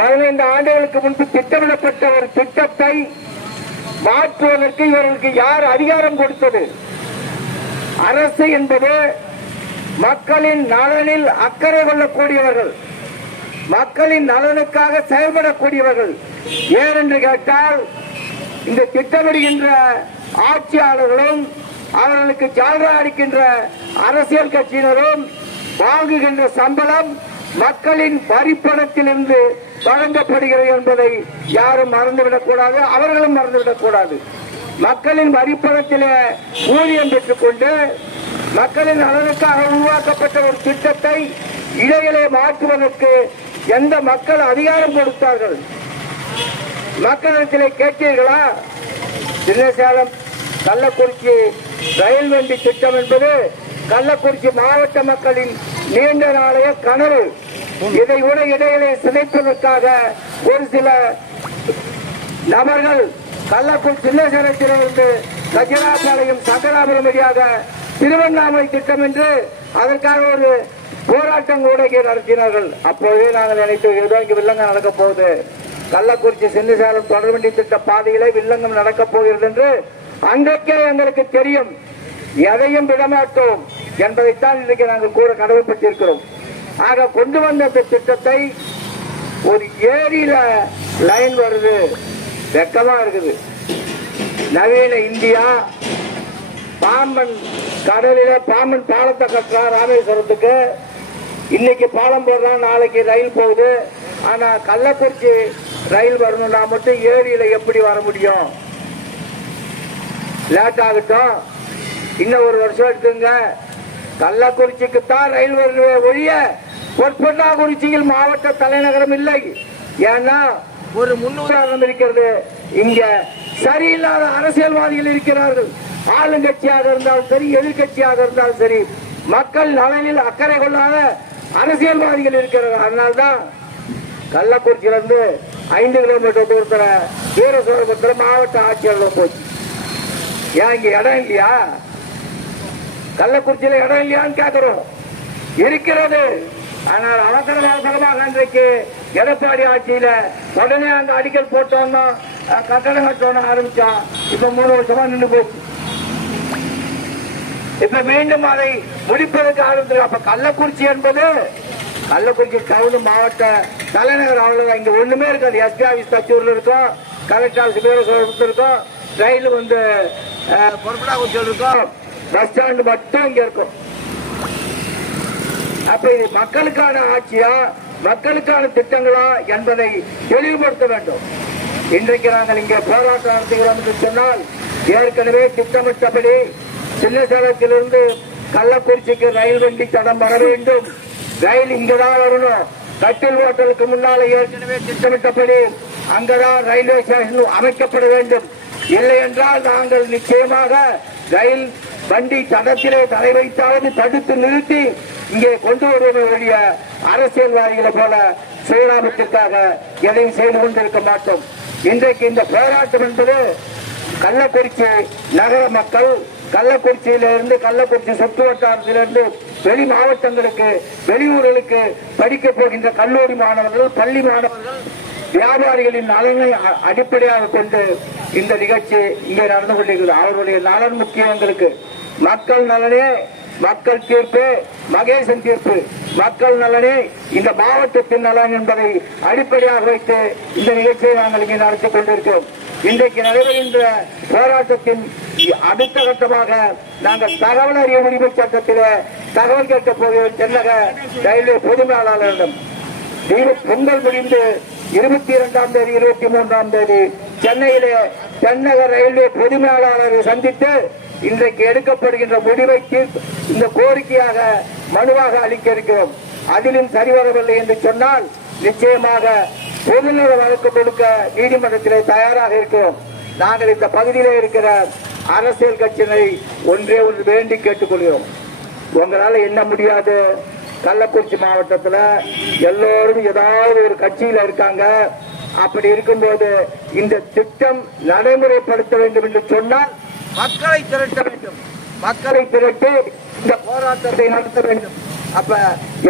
பதினைந்து ஆண்டுகளுக்கு முன்பு திட்டமிடப்பட்ட ஒரு திட்டத்தை மாற்றுவதற்கு இவர்களுக்கு யார் அதிகாரம் கொடுத்தது? அரசு என்பது மக்களின் நலனில் அக்கறை கொள்ளக்கூடியவர்கள். மக்களின் நலனுக்காக செயல்படக்கூடியவர்கள். ஏனென்று கேட்டால் இந்த திட்டமிடுகின்ற ஆட்சியாளர்களும் அவர்களுக்கு ஜால்ரா அடிக்கின்ற அரசியல் கட்சியினரும் வாங்குகின்ற சம்பளம் மக்களின் வரிப்பணத்திலிருந்து வழங்கப்படுகிறது என்பதை யாரும் மறந்துவிடக் கூடாது அவர்களும் மறந்துவிடக் கூடாது மக்களின் வரிப்பணத்திலே ஊதியம் பெற்றுக்கொண்டு மக்களின் நலனுக்காக உருவாக்கப்பட்ட ஒரு திட்டத்தை இடையிலே மாற்றுவதற்கு எந்த மக்கள் அதிகாரம் கொடுத்தார்கள்? மக்களிடத்திலே கேட்டீர்களா? சின்னசேலம் கள்ளக்குறிச்சி ரயில் வண்டி திட்டம் என்பது கள்ளக்குறிச்சி மாவட்ட மக்களின் நீண்ட நாளைய கனவு. இதை விட இடையிலே சிதைப்பதற்காக ஒரு சில நபர்கள் கள்ளக்குறிச்சி சின்னசேலத்திலிருந்து கஜராபாளையம் சங்கராபுரம் வழியாக திருவண்ணாமலை திட்டம் என்று அதற்காக ஒரு போராட்டம் கூட இங்கே நடத்தினார்கள். அப்போதே நாங்கள் நினைத்தோம் ஏதோ இங்கே வில்லங்கம் நடக்க போகுது. கள்ளக்குறிச்சி சின்னசேலம் தொடர்வண்டி திட்ட பாதையிலே வில்லங்கம் நடக்க போகிறது என்று அங்கக்கே எங்களுக்கு தெரியும். எதையும் விடமாட்டோம். என்பதைத்தான் இன்றைக்கு நாங்கள் கூற கடமைப்பட்டிருக்கிறோம். ஆக கொண்டு வந்த இந்த திட்டத்தை ஒரு ஏரியில லைன் வருது. வெக்கமா இருக்குது. நவீன இந்தியா பாம்பன் கடலில பாம்பன் பாலத்தை கட்டுறா ராமேஸ்வரத்துக்கு. இன்னைக்கு பாலம் போடுறான் நாளைக்கு ரயில் போகுது. ஆனா கள்ளக்குறிச்சி ரயில் வரணும்னா மட்டும் ஏரியில எப்படி வர முடியும்? லேட் ஆகட்டும். இன்னும் ஒரு வருஷம் எடுத்துங்க கள்ளக்குறிச்சிக்கு தான் ரயில் வருவே ஒழிய பொன்னாங்குறிச்சியில் மாவட்ட தலைநகரம் இல்லை. ஏன்னா ஒரு முன்னுதாரணம் இருக்கிறது இங்க சரியில்லாத அரசியல்வாதிகள் இருக்கிறார்கள். ஆளுங்கட்சியாக இருந்தாலும் சரி எதிர்கட்சியாக இருந்தாலும் சரி மக்கள் நலனில் அக்கறை கொள்ளாத அரசியல்வாதிகள் இருக்கிறார்கள். அதனால்தான் கள்ளக்குறிச்சியில இருந்து ஐந்து கிலோமீட்டர் தூரத்துல வீரசோழபுரத்தில் மாவட்ட ஆட்சியர் போச்சு. ஏன் இங்க இடம் இல்லையா? கள்ளக்குறிச்சியில இடம் இல்லையான்னு கேக்குறோம். இருக்கிறது. ஆனால் அவசர அவசரமாக அன்றைக்கு எடப்பாடி ஆட்சியில உடனே அந்த அடிக்கல் போட்டோம்னா அஹ், கட்டடம் கட்டணும் ஆரம்பிச்சான் இப்ப மூணு வருஷமா நின்று போச்சு. இப்ப மீண்டும் அதை முடிப்பதற்கு ஆரம்பிச்சு அப்ப கள்ளக்குறிச்சி என்பது கள்ளக்குறிச்சி டவுன் மாவட்ட தலைநகர் அவ்வளவுதான். இங்க ஒண்ணுமே இருக்காது. எஸ்பி ஆபீஸ் தச்சூர்ல இருக்கும். கலெக்டர் ஆஃபீஸ் இருக்கும். ரயில் வந்து அஹ், பொறுப்படாக்குறிச்சியில் இருக்கும் பஸ் ஸ்டாண்ட் மட்டும் இங்க இருக்கும். அப்ப இது மக்களுக்கான ஆட்சியா மக்களுக்கான திட்டங்களா என்பதை தெளிவுபடுத்த வேண்டும். இன்றைக்கு நாங்கள் இங்கே போராட்டம் நடத்துகிறோம் என்று சொன்னால் ஏற்கனவே திட்டமிட்டபடி சின்னசேலத்திலிருந்து கள்ளக்குறிச்சிக்கு ரயில் வண்டி தடம் வர வேண்டும். ரயில் இங்கதான் வரணும். கட்டில் ஹோட்டலுக்கு முன்னால ஏற்கனவே திட்டமிட்டபடி அங்கதான் ரயில்வே ஸ்டேஷன் அமைக்கப்பட வேண்டும். இல்லை என்றால் நாங்கள் நிச்சயமாக ரயில் வண்டி தடத்திலே தலை வைத்தாவது தடுத்து நிறுத்தி இங்கே கொண்டு வருவது ஒழிய அரசியல்வாதிகளை போல சுயலாபத்திற்காக எதையும் செய்து கொண்டிருக்க மாட்டோம். இன்றைக்கு இந்த போராட்டம் என்பது கள்ளக்குறிச்சி நகர மக்கள் கள்ளக்குறிச்சியிலிருந்து கள்ளக்குறிச்சி சுற்று வட்டாரத்திலிருந்து வெளி மாவட்டங்களுக்கு வெளியூர்களுக்கு படிக்க போகின்ற கல்லூரி மாணவர்கள் பள்ளி மாணவர்கள் வியாபாரிகளின் நலனை அ- அடிப்படையாக கொண்டு இந்த நிகழ்ச்சி இங்கே நடந்து கொண்டிருக்கிறது. அவருடைய நலன் முக்கியம் எங்களுக்கு. மக்கள் நலனே மக்கள் தீர்ப்பு மகேசன் தீர்ப்பு. மக்கள் நலனே இந்த மாவட்டத்தின் நலன் என்பதை அடிப்படையாக வைத்து இந்த நிகழ்ச்சியை நாங்கள் இங்கே நடத்தி கொண்டிருக்கிறோம். இன்றைக்கு நடைபெறுகின்ற போராட்டத்தின் அடுத்த கட்டமாக நாங்கள் தகவல் அறிய உரிமை சட்டத்தில் தகவல் கேட்க போகிறோம் தென்னக ரயில்வே பொது மேலாளரிடம் பொங்கல் முடிந்து இருபத்தி இரண்டாம் தேதி இருபத்தி மூன்றாம் தேதி சென்னையிலே தென்னக ரயில்வே பொதுமையாளரை சந்தித்து இன்றைக்கு எடுக்கப்படுகின்ற முடிவை இந்த கோரிக்கையாக மனுவாக அளிக்க இருக்கிறோம் அதிலும் சரிவரவில்லை என்று சொன்னால் நிச்சயமாக பொதுநல வழக்கு கொடுக்க நீதிமன்றத்திலே தயாராக இருக்கிறோம். நாங்கள் இந்த பகுதியிலே இருக்கிற அரசியல் கட்சியினரை ஒன்றே ஒன்று வேண்டி கேட்டுக்கொள்கிறோம். உங்களால் என்ன முடியாது. கள்ளக்குறிச்சி மாவட்டத்தில் எல்லோரும் ஏதாவது ஒரு கட்சியில் இருக்காங்க. அப்படி இருக்கும்போது இந்த திட்டம் நடைமுறைப்படுத்த வேண்டும் என்று சொன்னால் மக்களை திரட்ட வேண்டும். மக்களை திரட்டி இந்த போராட்டத்தை நடத்த வேண்டும். அப்ப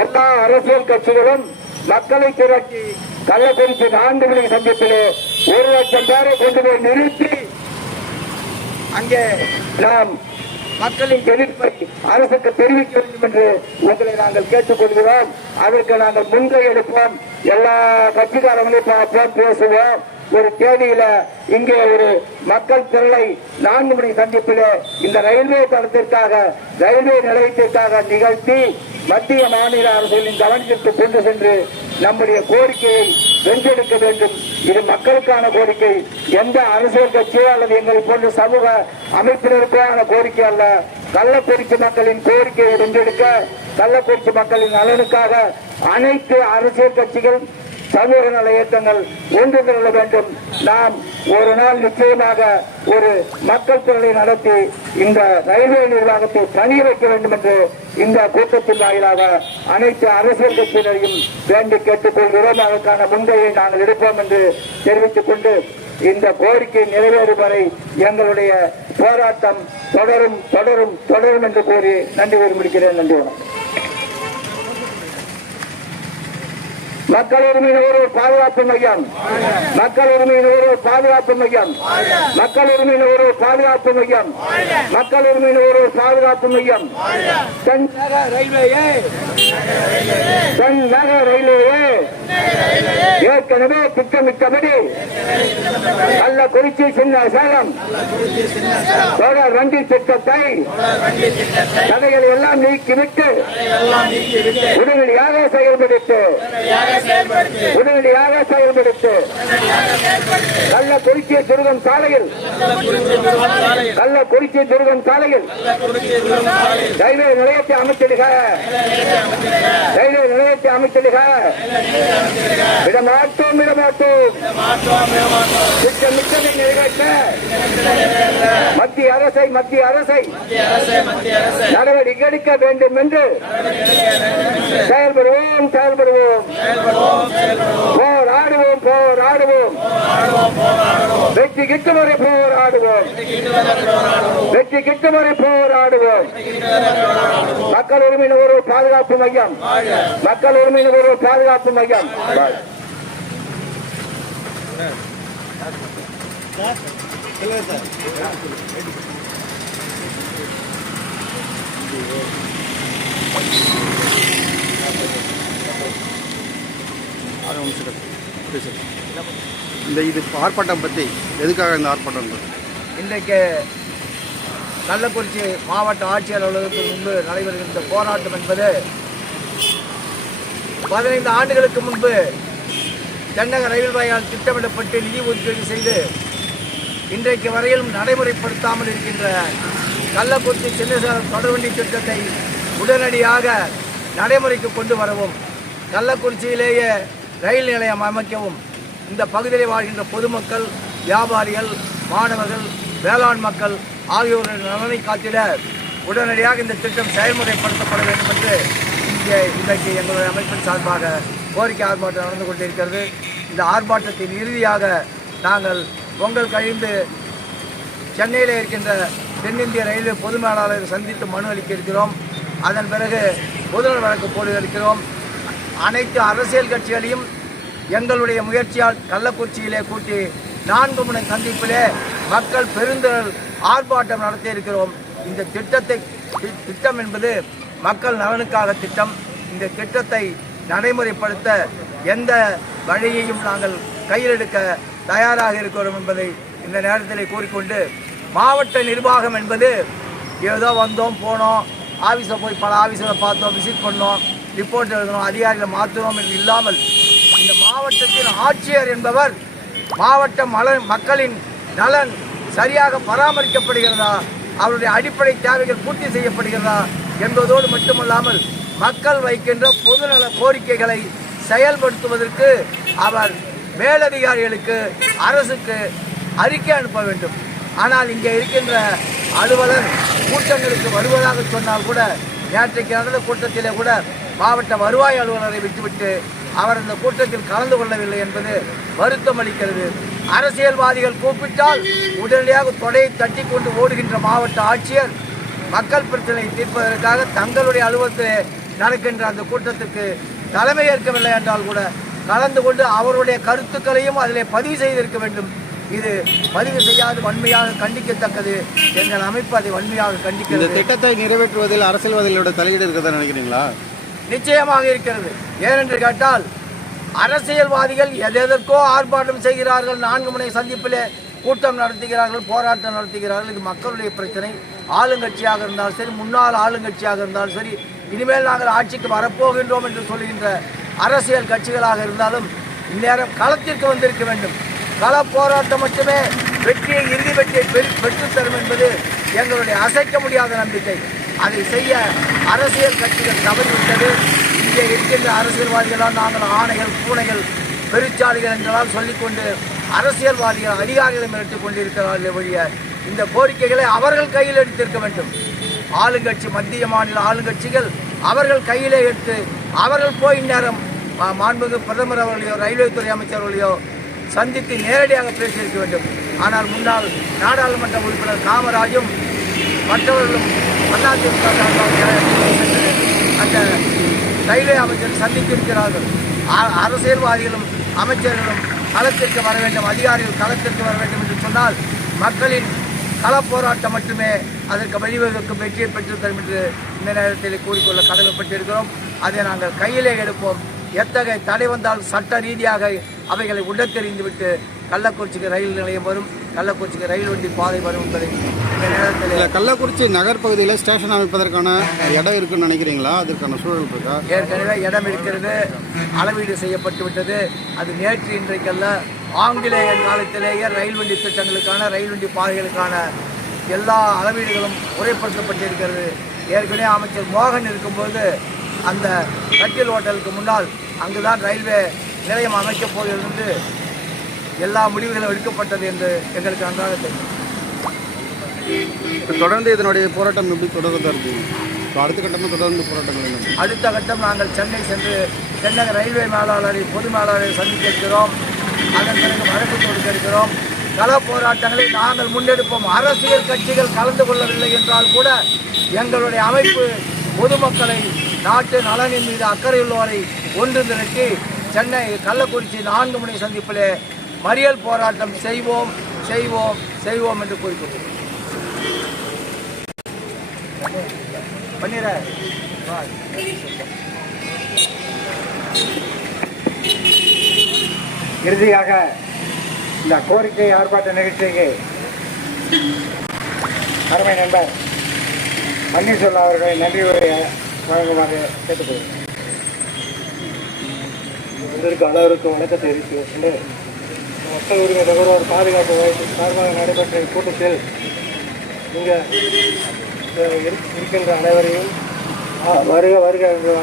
எல்லா அரசியல் கட்சிகளும் மக்களை திரட்டி கள்ளக்குறிச்சி நான்கு மணி சந்திப்பிலே ஒரு லட்சம் பேரை கொண்டு போய் நிறுத்தி அங்கே நாம் மக்களின் எதிர்ப்பை அரசுக்கு தெரிவிக்க வேண்டும் என்று உங்களை நாங்கள் கேட்டுக்கொள்கிறோம். அதற்கு நாங்கள் முன்கை எடுப்போம். எல்லா கட்சிக்காரங்களையும் பார்ப்போம் பேசுவோம். ஒரு தேதியில இங்கே ஒரு மக்கள் திரளை நான்கு மணி சந்திப்பில் இந்த ரயில்வே தளத்திற்காக ரயில்வே நிலையத்திற்காக நிகழ்த்தி மத்திய மாநில அரசுகளின் கவனத்திற்கு கொண்டு சென்று நம்முடைய கோரிக்கையை வென்றெடுக்க வேண்டும். இது மக்களுக்கான கோரிக்கை. எந்த அரசியல் கட்சியோ அல்லது எங்களை போன்ற சமூக அமைப்பினருக்கான கோரிக்கை அல்ல. கள்ளக்குறிச்சி மக்களின் கோரிக்கையை வென்றெடுக்க கள்ளக்குறிச்சி மக்களின் நலனுக்காக அனைத்து அரசியல் கட்சிகள் சமூக நல இயக்கங்கள் ஒன்று திரள வேண்டும். நாம் ஒரு நாள் நிச்சயமாக ஒரு மக்கள் திரளை நடத்தி இந்த ரயில்வே நிர்வாகத்தை பணிய வைக்க வேண்டும் என்று இந்த கூட்டத்தின் வாயிலாக அனைத்து அரசியல் கட்சியினரையும் வேண்டி கேட்டுக்கொள்கிறோம். அதற்கான முன்கையை நாங்கள் எடுப்போம் என்று தெரிவித்துக் கொண்டு இந்த கோரிக்கை நிறைவேறும் வரை எங்களுடைய போராட்டம் தொடரும் தொடரும் தொடரும் என்று கூறி நன்றி கூறி முடிக்கிறேன். நன்றி வணக்கம். மக்கள் உரிமை நுகர்வோர் பாதுகாப்பு மையம். மக்கள் உரிமை நுகர்வோர் பாதுகாப்பு மையம். மக்கள் உரிமை நுகர்வோர் பாதுகாப்பு மையம். மக்கள் உரிமை நுகர்வோர் பாதுகாப்பு மையம். ரயில்வேயே. தென்னக ரயில்வே ஏற்கனவே திட்டமிட்டபடி கள்ளக்குறிச்சி சின்ன சேலம் தொடர் வண்டி திட்டத்தை தடைகளை எல்லாம் நீக்கிவிட்டு உடனடியாக செயல்படுத்து உடனடியாக செயல்படுத்து. கள்ளக்குறிச்சி துருகம் சாலையில் கள்ளக்குறிச்சி துருகம் சாலையில் ரயில்வே நிலையத்தை அமைத்திடுக. ரயில்வே நிலையத்தை அமைத்திடுக விடமாட்டோம் விடமாட்டோம் திட்டமிட்டதை நிறைவேற்ற. மத்திய அரசை மத்திய அரசை. நடவடிக்கை எடுக்க வேண்டும் என்று. செயல்படுவோம் செயல்படுவோம். போராடுவோம் போராடுவோம். வெற்றி கிட்டும் வரை போராடுவோம். வெற்றி கிட்டும் வரை போராடுவோம். மக்கள் உரிமை ஒரு பாதுகாப்பு மையம். மக்கள் உரிமை ஒரு பாதுகாப்பு மையம். ஆறு நிமிஷம் பேசுகிறேன் இந்த இது ஆர்ப்பாட்டம் பற்றி எதுக்காக இந்த ஆர்ப்பாட்டம்? இன்றைக்கு கள்ளக்குறிச்சி மாவட்ட ஆட்சியர் அலுவலகத்துக்கு முன்பு நடைபெறுகின்ற போராட்டம் என்பது பதினைந்து ஆண்டுகளுக்கு முன்பு தென்னக ரயில் வாயால் திட்டமிடப்பட்டு நிதி ஒதுக்கீடு செய்து இன்றைக்கு வரையிலும் நடைமுறைப்படுத்தாமல் இருக்கின்ற கள்ளக்குறிச்சி சின்னசேலம் தொடர்வண்டி திட்டத்தை உடனடியாக நடைமுறைக்கு கொண்டு வரவும் கள்ளக்குறிச்சியிலேயே ரயில் நிலையம் அமைக்கவும். இந்த பகுதியில் வாழ்கின்ற பொதுமக்கள் வியாபாரிகள் மாணவர்கள் வேளாண் மக்கள் ஆகியோரின் நலனை காத்திட உடனடியாக இந்த திட்டம் செயல்முறைப்படுத்தப்பட வேண்டும் என்று இங்கே இன்றைக்கு எங்களுடைய அமைப்பின் சார்பாக கோரிக்கை ஆர்ப்பாட்டம் நடந்து கொண்டிருக்கிறது. இந்த ஆர்ப்பாட்டத்தின் இறுதியாக நாங்கள் பொங்கல் கழிந்து சென்னையில் இருக்கின்ற தென்னிந்திய ரயில்வே பொது மேலாளரை சந்தித்து மனு அளிக்க இருக்கிறோம். அதன் பிறகு பொதுநல வழக்கு போடுகிறோம் இருக்கிறோம் அனைத்து அரசியல் கட்சிகளையும் எங்களுடைய முயற்சியால் கள்ளக்குறிச்சியிலே கூட்டி நான்கு முனை சந்திப்பிலே மக்கள் பெருந்திரள் ஆர்ப்பாட்டம் நடத்தி இருக்கிறோம். இந்த திட்டத்தை தி- திட்டம் என்பது மக்கள் நலனுக்காக திட்டம். இந்த திட்டத்தை நடைமுறைப்படுத்த எந்த வழியையும் நாங்கள் கையில் எடுக்க தயாராக இருக்கிறோம் என்பதை இந்த நேரத்தில் கூறிக்கொண்டு மாவட்ட நிர்வாகம் என்பது ஏதோ வந்தோம் போனோம் ஆஃபீஸில் போய் பல ஆஃபீஸில் பார்த்தோம் விசிட் பண்ணோம். ரிப்போர்ட் எழுதணும் அதிகாரிகளை மாற்றணும் என்று இல்லாமல் இந்த மாவட்டத்தின் ஆட்சியர் என்பவர் மாவட்ட மல மக்களின் நலன் சரியாக பராமரிக்கப்படுகிறதா அவருடைய அடிப்படை தேவைகள் பூர்த்தி செய்யப்படுகிறதா என்பதோடு மட்டுமல்லாமல் மக்கள் வைக்கின்ற பொதுநல கோரிக்கைகளை செயல்படுத்துவதற்கு அவர் மேலதிகாரிகளுக்கு அரசுக்கு அறிக்கை அனுப்ப வேண்டும். ஆனால் இங்கே இருக்கின்ற அலுவலர் கூட்டங்களுக்கு வருவதாக சொன்னால் கூட நேற்றைக்கு நடந்த கூட்டத்திலே கூட மாவட்ட வருவாய் அலுவலரை விட்டுவிட்டு அவர் அந்த கூட்டத்தில் கலந்து கொள்ளவில்லை என்பது வருத்தம் அளிக்கிறது. அரசியல்வாதிகள் கூப்பிட்டால் உடனடியாக தொடையை தட்டி கொண்டு ஓடுகின்ற மாவட்ட ஆட்சியர் மக்கள் பிரச்சனை தீர்ப்பதற்காக தங்களுடைய அலுவலகத்தில் நடக்கின்ற அந்த கூட்டத்திற்கு தலைமை ஏற்கவில்லை என்றால் கூட கலந்து கொண்டு அவருடைய கருத்துக்களையும் அதிலே பதிவு செய்திருக்க வேண்டும். இது பதிவு செய்யாது வன்மையாக கண்டிக்கத்தக்கது எங்கள் அமைப்பு அதை வன்மையாக கண்டிக்கிறது. திட்டத்தை நிறைவேற்றுவதில் அரசியல்வாதிகளோட தலையீடு இருக்கிறதா நினைக்கிறீங்களா? நிச்சயமாக இருக்கிறது. ஏனென்று கேட்டால் அரசியல்வாதிகள் எதெதற்கோ ஆர்ப்பாட்டம் செய்கிறார்கள் நான்கு முனை சந்திப்பிலே கூட்டம் நடத்துகிறார்கள் போராட்டம் நடத்துகிறார்கள். இது மக்களுடைய பிரச்சனை. ஆளுங்கட்சியாக இருந்தாலும் சரி முன்னாள் ஆளுங்கட்சியாக இருந்தாலும் சரி இனிமேல் நாங்கள் ஆட்சிக்கு வரப்போகின்றோம் என்று சொல்கின்ற அரசியல் கட்சிகளாக இருந்தாலும் இந்நேரம் களத்திற்கு வந்திருக்க வேண்டும். கள போராட்டம் மட்டுமே வெற்றியை இறுதி வெற்றியை பெற்று பெற்றுத்தரும் என்பது எங்களுடைய அசைக்க முடியாத நம்பிக்கை. அதை செய்ய அரசியல் கட்சிகள் தவறிவிட்டது. இங்கே இருக்கின்ற அரசியல்வாதிகளால் நாங்கள் ஆணைகள் பூனைகள் பெருச்சாளிகள் என்றெல்லாம் சொல்லிக்கொண்டு அரசியல்வாதிகள் அதிகாரிகளை மிரட்டிக் கொண்டிருக்கிறார்கள் ஒழிய இந்த கோரிக்கைகளை அவர்கள் கையில் எடுத்திருக்க வேண்டும். ஆளுங்கட்சி மத்திய மாநில ஆளுங்கட்சிகள் அவர்கள் கையிலே எடுத்து அவர்கள் போய் நேரம் மாண்புமிகு பிரதமர் அவர்களையோ ரயில்வே துறை அமைச்சர்களையோ சந்தித்து நேரடியாக பேசியிருக்க வேண்டும். ஆனால் முன்னாள் நாடாளுமன்ற உறுப்பினர் காமராஜும் மற்றவர்களும் அதிமுக சார்பாக அந்த ரயில்வே அமைச்சர் சந்தித்திருக்கிறார்கள். அ- அரசியல்வாதிகளும் அமைச்சர்களும் களத்திற்கு வர வேண்டும் அதிகாரிகள் களத்திற்கு வர வேண்டும் என்று சொன்னால் மக்களின் களப்போராட்டம் மட்டுமே அதற்கு வழிவகுக்கும் வெற்றியை பெற்றுத்தரும் என்று இந்த நேரத்தில் கூறிக்கொள்ள கடமைப்பட்டிருக்கிறோம். அதை நாங்கள் கையிலே எடுப்போம். எத்தகைய தடை வந்தால் சட்ட ரீதியாக அவைகளை உடத்தெறிந்துவிட்டு கள்ளக்குறிச்சிக்கு ரயில் நிலையம் வரும் கள்ளக்குறிச்சிக்கு ரயில் வண்டி பாதை வரும் என்பதை இந்த நேரத்தில் இல்லை கள்ளக்குறிச்சி நகர் பகுதியில் ஸ்டேஷன் அமைப்பதற்கான இடம் இருக்குன்னு நினைக்கிறீங்களா? அதற்கான சூழல் இருக்கா? ஏற்கனவே இடம் இருக்கிறது அளவீடு செய்யப்பட்டு விட்டது. அது நேற்று இன்றைக்கல்ல ஆங்கிலேயர் காலத்திலேயே ரயில் வண்டி திட்டங்களுக்கான ரயில் வண்டி பாதைகளுக்கான எல்லா அளவீடுகளும் முறைப்படுத்தப்பட்டிருக்கிறது. ஏற்கனவே அமைச்சர் மோகன் இருக்கும்போது அந்த கட்டில் ஹோட்டலுக்கு முன்னால் அங்குதான் ரயில்வே நிலையம் அமைக்கப் போகிறது எல்லா முடிவுகளும் எடுக்கப்பட்டது என்று எங்களுக்கு நன்றாக தெரியும். தொடர்ந்து இதனுடைய போராட்டம் எப்படி தொடர்றதா இப்போ அடுத்த கட்டமாக தொடர்ந்து போராட்டங்கள் அடுத்த கட்டம் நாங்கள் சென்னை சென்று சென்னை ரயில்வே மேலாளரை பொது மேலாளரை சந்திக்க இருக்கிறோம். அதன் பிறகு வழக்கு தொடுக்க இருக்கிறோம். கள போராட்டங்களை நாங்கள் முன்னெடுப்போம். அரசியல் கட்சிகள் கலந்து கொள்ளவில்லை என்றால் கூட எங்களுடைய அமைப்பு பொதுமக்களை நாட்டு நலனின் மீது அக்கறையுள்ளவரை ஒன்று திரட்டி சென்னை கள்ளக்குறிச்சி நான்கு முனை சந்திப்பிலே மறியல் போராட்டம் செய்வோம் செய்வோம் செய்வோம் என்று கூறிக்கொள்கிறோம் பண்ணிடுற இறுதியாக இந்த கோரிக்கை ஆர்ப்பாட்ட நிகழ்ச்சிக்கு அருமை நண்பர் பன்னீர்செல்வம் அவர்களை நன்றி உரையை வழங்குமாறு கேட்டுக்கொள்கிறேன். இதற்கு அளவிற்கு வணக்கத்தை தெரிவித்துக் கொண்டு மக்கள் உரிமை நுகர்வோர் பாதுகாப்பு வாய்ப்பு சார்பாக நடைபெற்ற இக்கூட்டத்தில் இங்கே இருக்கின்ற அனைவரையும் வருக வருக என்று